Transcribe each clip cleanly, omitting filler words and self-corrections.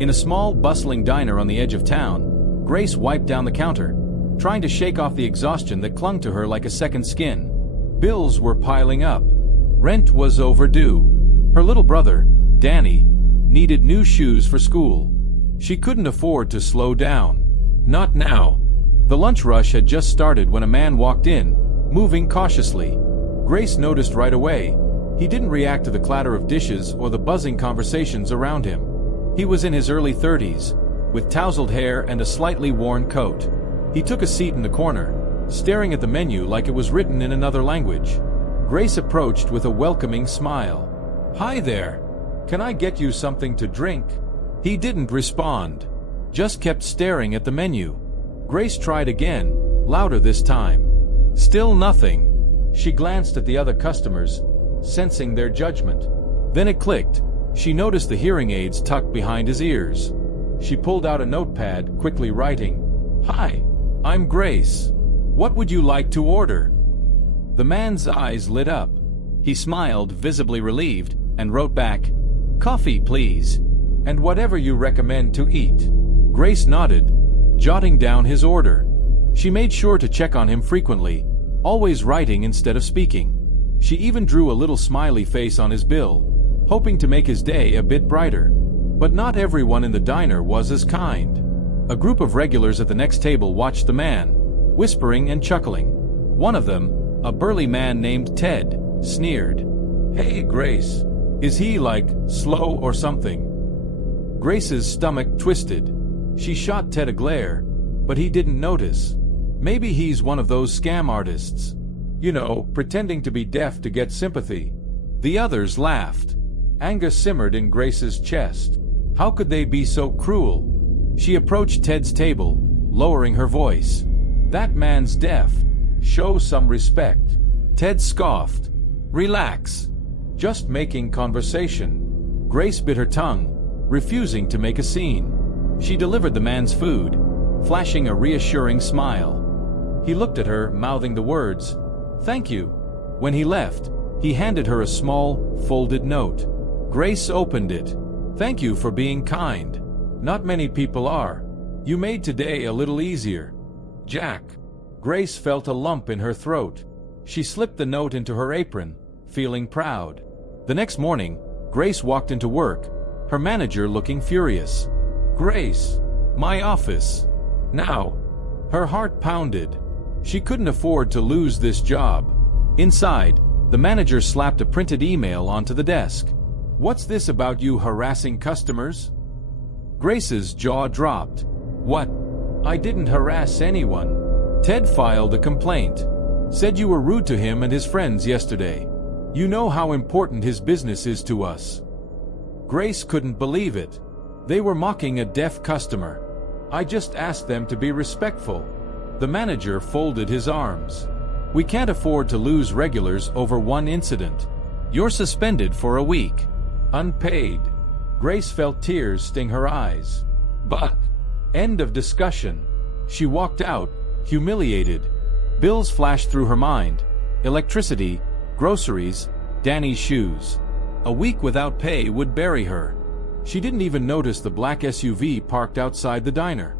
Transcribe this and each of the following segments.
In a small, bustling diner on the edge of town, Grace wiped down the counter, trying to shake off the exhaustion that clung to her like a second skin. Bills were piling up. Rent was overdue. Her little brother, Danny, needed new shoes for school. She couldn't afford to slow down. Not now. The lunch rush had just started when a man walked in, moving cautiously. Grace noticed right away. He didn't react to the clatter of dishes or the buzzing conversations around him. He was in his early 30s, with tousled hair and a slightly worn coat. He took a seat in the corner, staring at the menu like it was written in another language. Grace approached with a welcoming smile. "Hi there. Can I get you something to drink?" He didn't respond, just kept staring at the menu. Grace tried again, louder this time. Still nothing. She glanced at the other customers, sensing their judgment. Then it clicked. She noticed the hearing aids tucked behind his ears. She pulled out a notepad, quickly writing, "Hi, I'm Grace. What would you like to order?" The man's eyes lit up. He smiled, visibly relieved, and wrote back, "Coffee, please. And whatever you recommend to eat." Grace nodded, jotting down his order. She made sure to check on him frequently, always writing instead of speaking. She even drew a little smiley face on his bill, hoping to make his day a bit brighter. But not everyone in the diner was as kind. A group of regulars at the next table watched the man, whispering and chuckling. One of them, a burly man named Ted, sneered. "Hey, Grace, is he like slow or something?" Grace's stomach twisted. She shot Ted a glare, but he didn't notice. Maybe he's one of those scam artists. You know, pretending to be deaf to get sympathy. The others laughed. Anger simmered in Grace's chest. How could they be so cruel? She approached Ted's table, lowering her voice. "That man's deaf. Show some respect." Ted scoffed. "Relax. Just making conversation." Grace bit her tongue, refusing to make a scene. She delivered the man's food, flashing a reassuring smile. He looked at her, mouthing the words, "Thank you." When he left, he handed her a small, folded note. Grace opened it. "Thank you for being kind. Not many people are. You made today a little easier. Jack." Grace felt a lump in her throat. She slipped the note into her apron, feeling proud. The next morning, Grace walked into work, her manager looking furious. "Grace, my office. Now." Her heart pounded. She couldn't afford to lose this job. Inside, the manager slapped a printed email onto the desk. "What's this about you harassing customers?" Grace's jaw dropped. "What? I didn't harass anyone." "Ted filed a complaint. Said you were rude to him and his friends yesterday. You know how important his business is to us." Grace couldn't believe it. They were mocking a deaf customer. "I just asked them to be respectful." The manager folded his arms. "We can't afford to lose regulars over one incident. You're suspended for a week. Unpaid." Grace felt tears sting her eyes. "But..." End of discussion. She walked out, humiliated. Bills flashed through her mind. Electricity, groceries, Danny's shoes. A week without pay would bury her. She didn't even notice the black SUV parked outside the diner.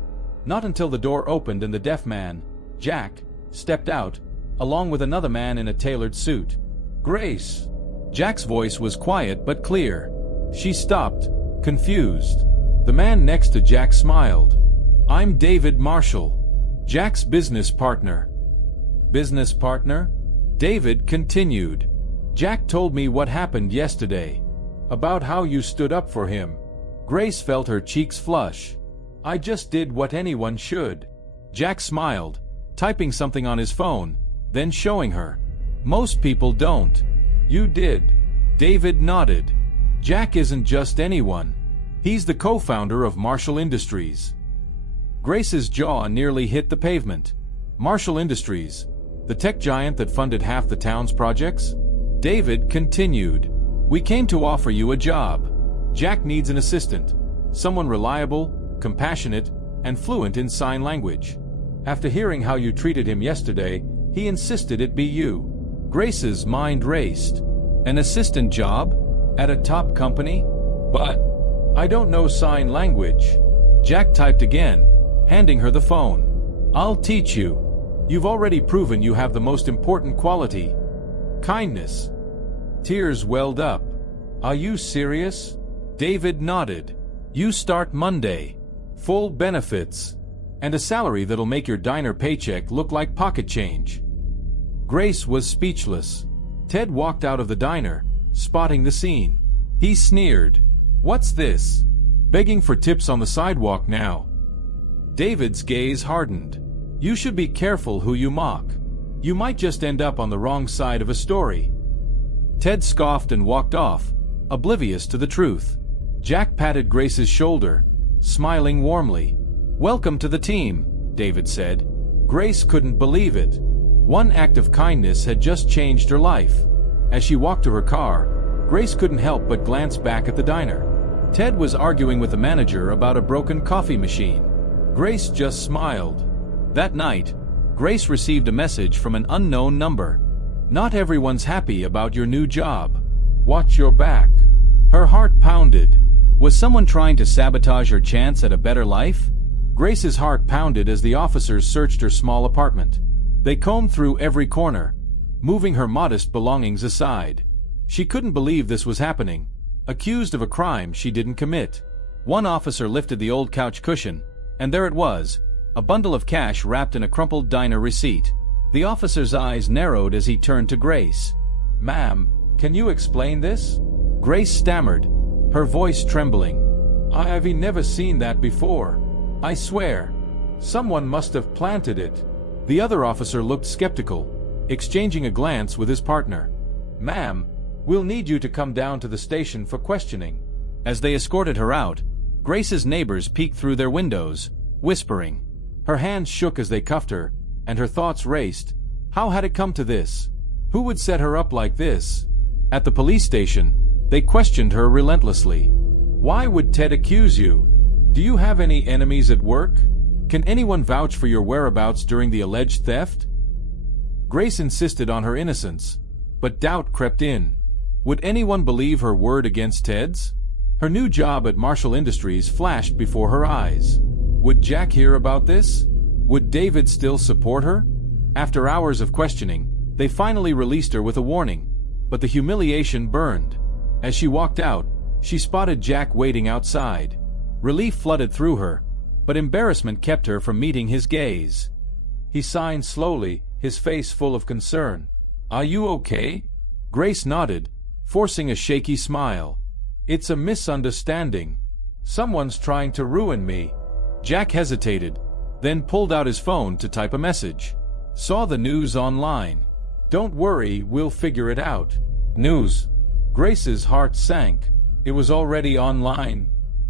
Not until the door opened and the deaf man, Jack, stepped out, along with another man in a tailored suit. "Grace." Jack's voice was quiet but clear. She stopped, confused. The man next to Jack smiled. "I'm David Marshall, Jack's business partner." "Business partner?" David continued. "Jack told me what happened yesterday. About how you stood up for him." Grace felt her cheeks flush. "I just did what anyone should." Jack smiled, typing something on his phone, then showing her. "Most people don't." "You did." David nodded. "Jack isn't just anyone. He's the co-founder of Marshall Industries." Grace's jaw nearly hit the pavement. Marshall Industries, the tech giant that funded half the town's projects? David continued. "We came to offer you a job. Jack needs an assistant, someone reliable, compassionate, and fluent in sign language. After hearing how you treated him yesterday, he insisted it be you." Grace's mind raced. An assistant job? At a top company? But I don't know sign language. Jack typed again, handing her the phone. I'll teach you. You've already proven you have the most important quality. Kindness. Tears welled up. Are you serious? David nodded. You start Monday. Full benefits. And a salary that'll make your diner paycheck look like pocket change. Grace was speechless. Ted walked out of the diner, spotting the scene. He sneered. What's this? Begging for tips on the sidewalk now. David's gaze hardened. You should be careful who you mock. You might just end up on the wrong side of a story. Ted scoffed and walked off, oblivious to the truth. Jack patted Grace's shoulder, smiling warmly. Welcome to the team, David said. Grace couldn't believe it. One act of kindness had just changed her life. As she walked to her car, Grace couldn't help but glance back at the diner. Ted was arguing with the manager about a broken coffee machine. Grace just smiled. That night, Grace received a message from an unknown number. Not everyone's happy about your new job. Watch your back. Her heart pounded. Was someone trying to sabotage her chance at a better life? Grace's heart pounded as the officers searched her small apartment. They combed through every corner, moving her modest belongings aside. She couldn't believe this was happening, accused of a crime she didn't commit. One officer lifted the old couch cushion, and there it was, a bundle of cash wrapped in a crumpled diner receipt. The officer's eyes narrowed as he turned to Grace. Ma'am, can you explain this? Grace stammered, her voice trembling. I've never seen that before. I swear. Someone must have planted it. The other officer looked skeptical, exchanging a glance with his partner. Ma'am, we'll need you to come down to the station for questioning. As they escorted her out, Grace's neighbors peeked through their windows, whispering. Her hands shook as they cuffed her, and her thoughts raced. How had it come to this? Who would set her up like this? At the police station, they questioned her relentlessly. Why would Ted accuse you? Do you have any enemies at work? Can anyone vouch for your whereabouts during the alleged theft? Grace insisted on her innocence, but doubt crept in. Would anyone believe her word against Ted's? Her new job at Marshall Industries flashed before her eyes. Would Jack hear about this? Would David still support her? After hours of questioning, they finally released her with a warning, but the humiliation burned. As she walked out, she spotted Jack waiting outside. Relief flooded through her, but embarrassment kept her from meeting his gaze. He signed slowly, his face full of concern. Are you okay? Grace nodded, forcing a shaky smile. It's a misunderstanding. Someone's trying to ruin me. Jack hesitated, then pulled out his phone to type a message. Saw the news online. Don't worry, we'll figure it out. News. Grace's heart sank. It was already online.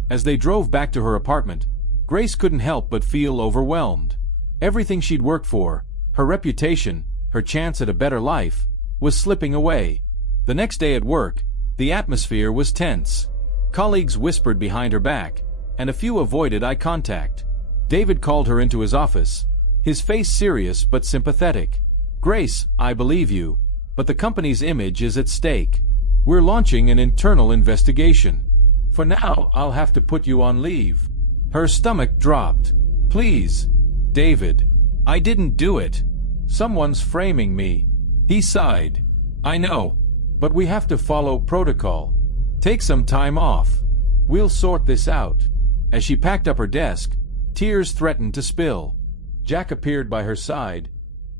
As they drove back to her apartment, Grace couldn't help but feel overwhelmed. Everything she'd worked for, her reputation, her chance at a better life, was slipping away. The next day at work, the atmosphere was tense. Colleagues whispered behind her back, and a few avoided eye contact. David called her into his office, his face serious but sympathetic. Grace, I believe you, but the company's image is at stake. We're launching an internal investigation. For now, I'll have to put you on leave. Her stomach dropped. Please, David. I didn't do it. Someone's framing me. He sighed. I know, but we have to follow protocol. Take some time off. We'll sort this out. As she packed up her desk, tears threatened to spill. Jack appeared by her side,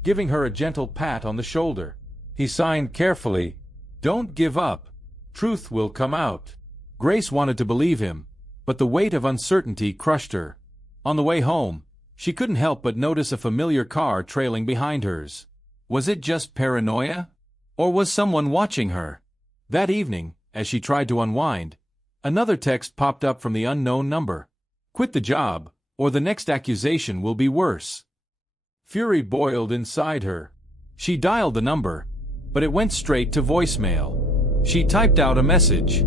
giving her a gentle pat on the shoulder. He signed carefully. Don't give up. Truth will come out. Grace wanted to believe him, but the weight of uncertainty crushed her. On the way home, she couldn't help but notice a familiar car trailing behind hers. Was it just paranoia? Or was someone watching her? That evening, as she tried to unwind, another text popped up from the unknown number. Quit the job, or the next accusation will be worse. Fury boiled inside her. She dialed the number, but it went straight to voicemail. She typed out a message.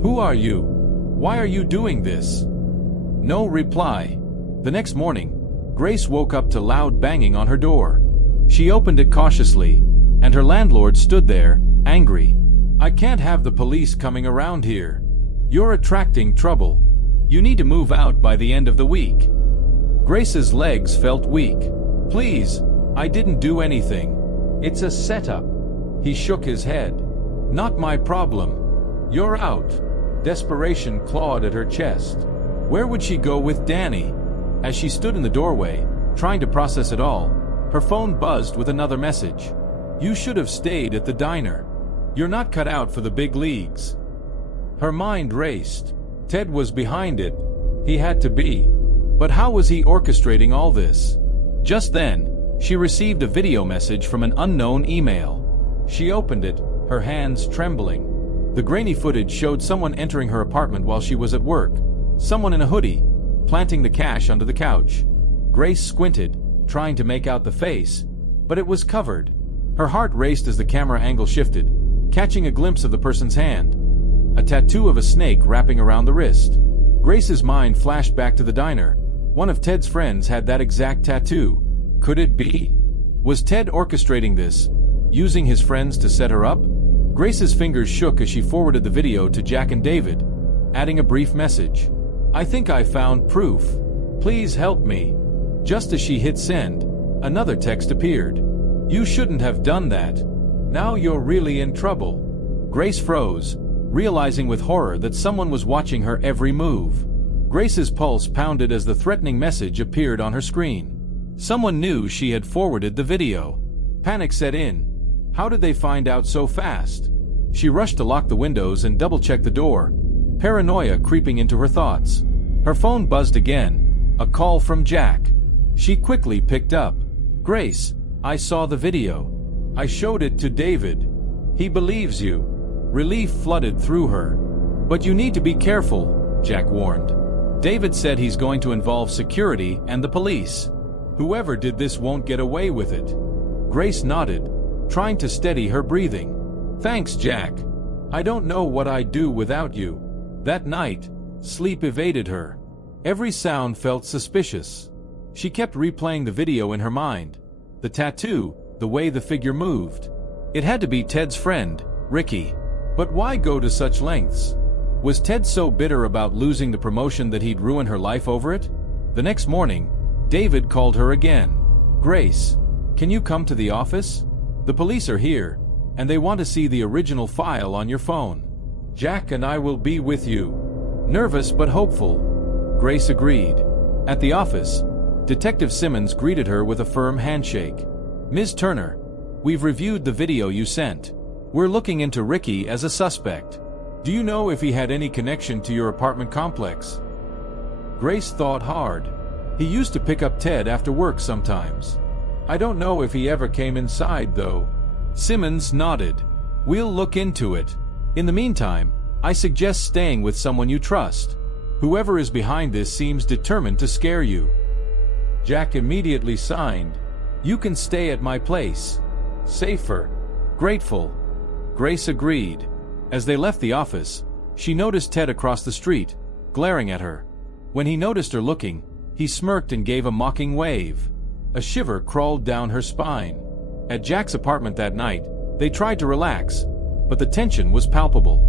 Who are you? Why are you doing this? No reply. The next morning, Grace woke up to loud banging on her door. She opened it cautiously, and her landlord stood there, angry. I can't have the police coming around here. You're attracting trouble. You need to move out by the end of the week. Grace's legs felt weak. Please, I didn't do anything. It's a setup. He shook his head. Not my problem. You're out. Desperation clawed at her chest. Where would she go with Danny? As she stood in the doorway, trying to process it all, her phone buzzed with another message. You should have stayed at the diner. You're not cut out for the big leagues. Her mind raced. Ted was behind it. He had to be. But how was he orchestrating all this? Just then, she received a video message from an unknown email. She opened it, her hands trembling. The grainy footage showed someone entering her apartment while she was at work. Someone in a hoodie, planting the cash under the couch. Grace squinted, trying to make out the face, but it was covered. Her heart raced as the camera angle shifted, catching a glimpse of the person's hand. A tattoo of a snake wrapping around the wrist. Grace's mind flashed back to the diner. One of Ted's friends had that exact tattoo. Could it be? Was Ted orchestrating this, using his friends to set her up? Grace's fingers shook as she forwarded the video to Jack and David, adding a brief message. I think I found proof. Please help me. Just as she hit send, another text appeared. You shouldn't have done that. Now you're really in trouble. Grace froze, realizing with horror that someone was watching her every move. Grace's pulse pounded as the threatening message appeared on her screen. Someone knew she had forwarded the video. Panic set in. How did they find out so fast? She rushed to lock the windows and double-check the door, paranoia creeping into her thoughts. Her phone buzzed again, a call from Jack. She quickly picked up. Grace, I saw the video. I showed it to David. He believes you. Relief flooded through her. But you need to be careful, Jack warned. David said he's going to involve security and the police. Whoever did this won't get away with it. Grace nodded, trying to steady her breathing. Thanks, Jack. I don't know what I'd do without you. That night, sleep evaded her. Every sound felt suspicious. She kept replaying the video in her mind. The tattoo, the way the figure moved. It had to be Ted's friend, Ricky. But why go to such lengths? Was Ted so bitter about losing the promotion that he'd ruin her life over it? The next morning, David called her again. Grace, can you come to the office? The police are here, and they want to see the original file on your phone. Jack and I will be with you. Nervous but hopeful, Grace agreed. At the office, Detective Simmons greeted her with a firm handshake. Ms. Turner, we've reviewed the video you sent. We're looking into Ricky as a suspect. Do you know if he had any connection to your apartment complex? Grace thought hard. He used to pick up Ted after work sometimes. I don't know if he ever came inside, though. Simmons nodded. We'll look into it. In the meantime, I suggest staying with someone you trust. Whoever is behind this seems determined to scare you. Jack immediately signed. You can stay at my place. Safer. Grateful. Grace agreed. As they left the office, she noticed Ted across the street, glaring at her. When he noticed her looking, he smirked and gave a mocking wave. A shiver crawled down her spine. At Jack's apartment that night, they tried to relax, but the tension was palpable.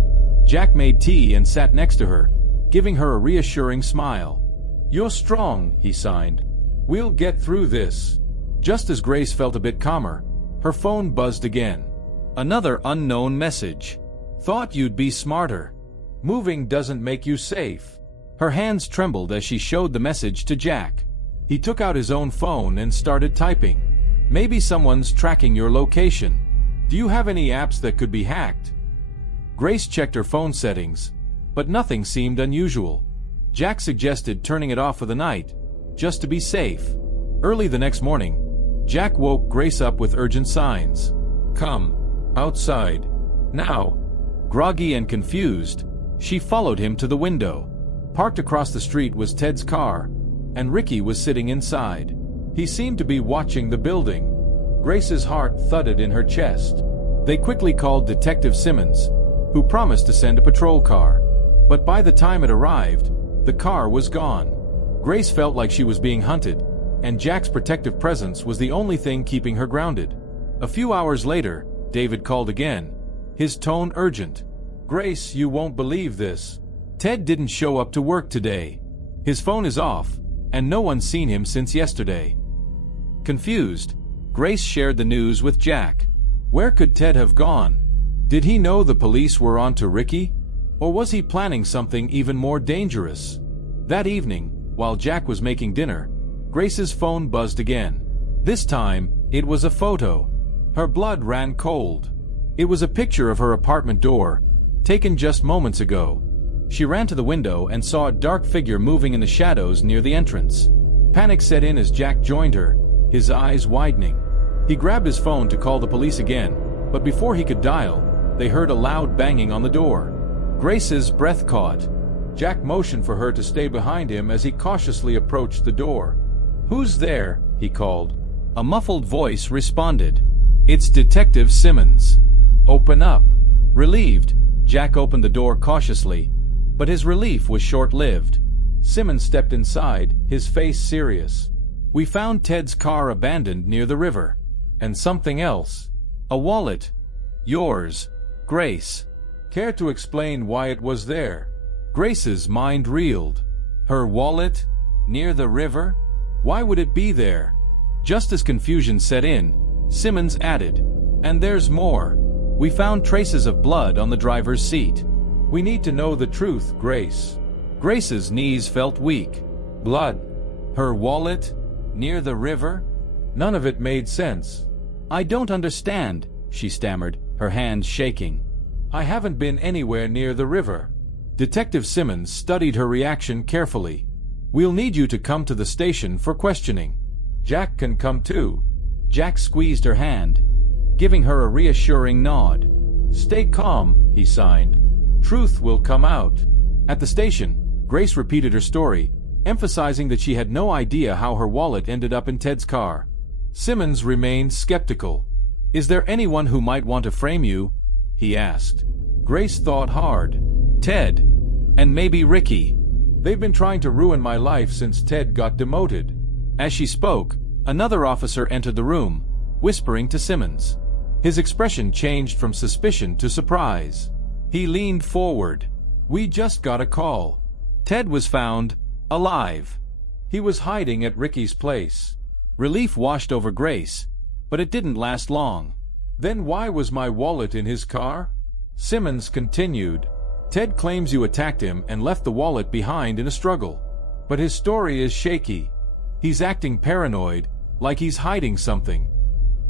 Jack made tea and sat next to her, giving her a reassuring smile. You're strong, he signed. We'll get through this. Just as Grace felt a bit calmer, her phone buzzed again. Another unknown message. Thought you'd be smarter. Moving doesn't make you safe. Her hands trembled as she showed the message to Jack. He took out his own phone and started typing. Maybe someone's tracking your location. Do you have any apps that could be hacked? Grace checked her phone settings, but nothing seemed unusual. Jack suggested turning it off for the night, just to be safe. Early the next morning, Jack woke Grace up with urgent signs. Come. Outside. Now. Groggy and confused, she followed him to the window. Parked across the street was Ted's car, and Ricky was sitting inside. He seemed to be watching the building. Grace's heart thudded in her chest. They quickly called Detective Simmons, who promised to send a patrol car. But by the time it arrived, the car was gone. Grace felt like she was being hunted, and Jack's protective presence was the only thing keeping her grounded. A few hours later, David called again, his tone urgent. Grace, you won't believe this. Ted didn't show up to work today. His phone is off, and no one's seen him since yesterday. Confused, Grace shared the news with Jack. Where could Ted have gone? Did he know the police were on to Ricky? Or was he planning something even more dangerous? That evening, while Jack was making dinner, Grace's phone buzzed again. This time, it was a photo. Her blood ran cold. It was a picture of her apartment door, taken just moments ago. She ran to the window and saw a dark figure moving in the shadows near the entrance. Panic set in as Jack joined her, his eyes widening. He grabbed his phone to call the police again, but before he could dial, they heard a loud banging on the door. Grace's breath caught. Jack motioned for her to stay behind him as he cautiously approached the door. "Who's there?" he called. A muffled voice responded. "It's Detective Simmons." "Open up." Relieved, Jack opened the door cautiously, but his relief was short-lived. Simmons stepped inside, his face serious. "We found Ted's car abandoned near the river. And something else. A wallet. Yours, Grace. Care to explain why it was there?" Grace's mind reeled. Her wallet? Near the river? Why would it be there? Just as confusion set in, Simmons added, "And there's more. We found traces of blood on the driver's seat. We need to know the truth, Grace." Grace's knees felt weak. Blood? Her wallet? Near the river? None of it made sense. "I don't understand," she stammered, her hands shaking. "I haven't been anywhere near the river." Detective Simmons studied her reaction carefully. "We'll need you to come to the station for questioning." "Jack can come too." Jack squeezed her hand, giving her a reassuring nod. "Stay calm," he signed. "Truth will come out." At the station, Grace repeated her story, emphasizing that she had no idea how her wallet ended up in Ted's car. Simmons remained skeptical. "Is there anyone who might want to frame you?" he asked. Grace thought hard. "Ted. And maybe Ricky. They've been trying to ruin my life since Ted got demoted." As she spoke, another officer entered the room, whispering to Simmons. His expression changed from suspicion to surprise. He leaned forward. "We just got a call. Ted was found, alive. He was hiding at Ricky's place." Relief washed over Grace, but it didn't last long. "Then why was my wallet in his car?" Simmons continued. "Ted claims you attacked him and left the wallet behind in a struggle. But his story is shaky. He's acting paranoid, like he's hiding something."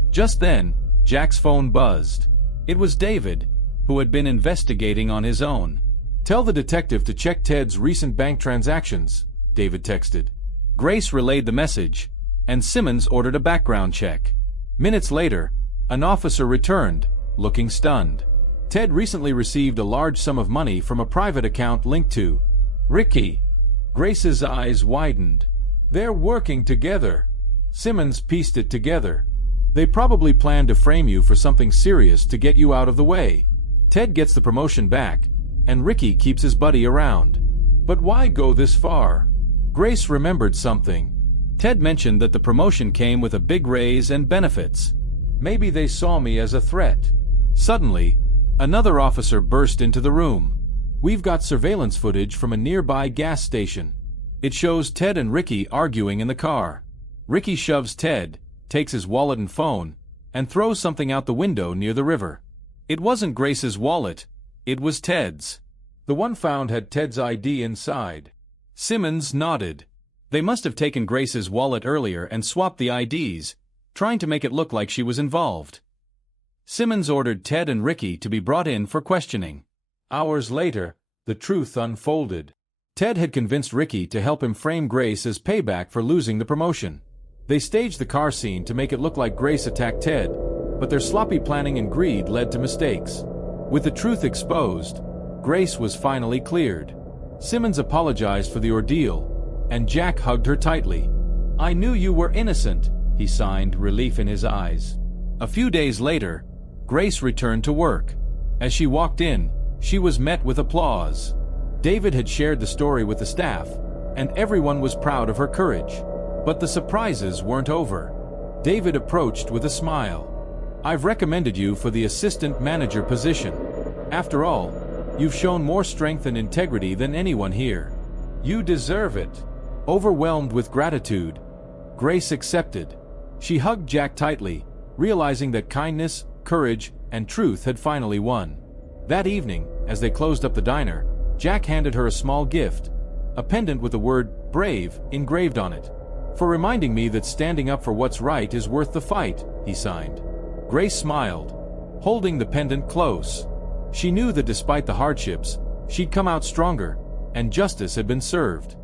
Just then, Jack's phone buzzed. It was David, who had been investigating on his own. "Tell the detective to check Ted's recent bank transactions," David texted. Grace relayed the message, and Simmons ordered a background check. Minutes later, an officer returned, looking stunned. Ted recently received a large sum of money from a private account linked to Ricky. Grace's eyes widened. "They're working together." Simmons pieced it together. "They probably plan to frame you for something serious to get you out of the way. Ted gets the promotion back, and Ricky keeps his buddy around. But why go this far?" Grace remembered something. Ted mentioned that the promotion came with a big raise and benefits. Maybe they saw me as a threat. Suddenly, another officer burst into the room. "We've got surveillance footage from a nearby gas station. It shows Ted and Ricky arguing in the car. Ricky shoves Ted, takes his wallet and phone, and throws something out the window near the river. It wasn't Grace's wallet. It was Ted's. The one found had Ted's ID inside." Simmons nodded. They must have taken Grace's wallet earlier and swapped the IDs, trying to make it look like she was involved. Simmons ordered Ted and Ricky to be brought in for questioning. Hours later, the truth unfolded. Ted had convinced Ricky to help him frame Grace as payback for losing the promotion. They staged the car scene to make it look like Grace attacked Ted, but their sloppy planning and greed led to mistakes. With the truth exposed, Grace was finally cleared. Simmons apologized for the ordeal, and Jack hugged her tightly. "I knew you were innocent," he signed, relief in his eyes. A few days later, Grace returned to work. As she walked in, she was met with applause. David had shared the story with the staff, and everyone was proud of her courage. But the surprises weren't over. David approached with a smile. "I've recommended you for the assistant manager position. After all, You've shown more strength and integrity than anyone here. You deserve it." Overwhelmed with gratitude, Grace accepted. She hugged Jack tightly, realizing that kindness, courage, and truth had finally won. That evening, as they closed up the diner, Jack handed her a small gift, a pendant with the word "brave" engraved on it. "For reminding me that standing up for what's right is worth the fight," he signed. Grace smiled, holding the pendant close. She knew that despite the hardships, she'd come out stronger, and justice had been served.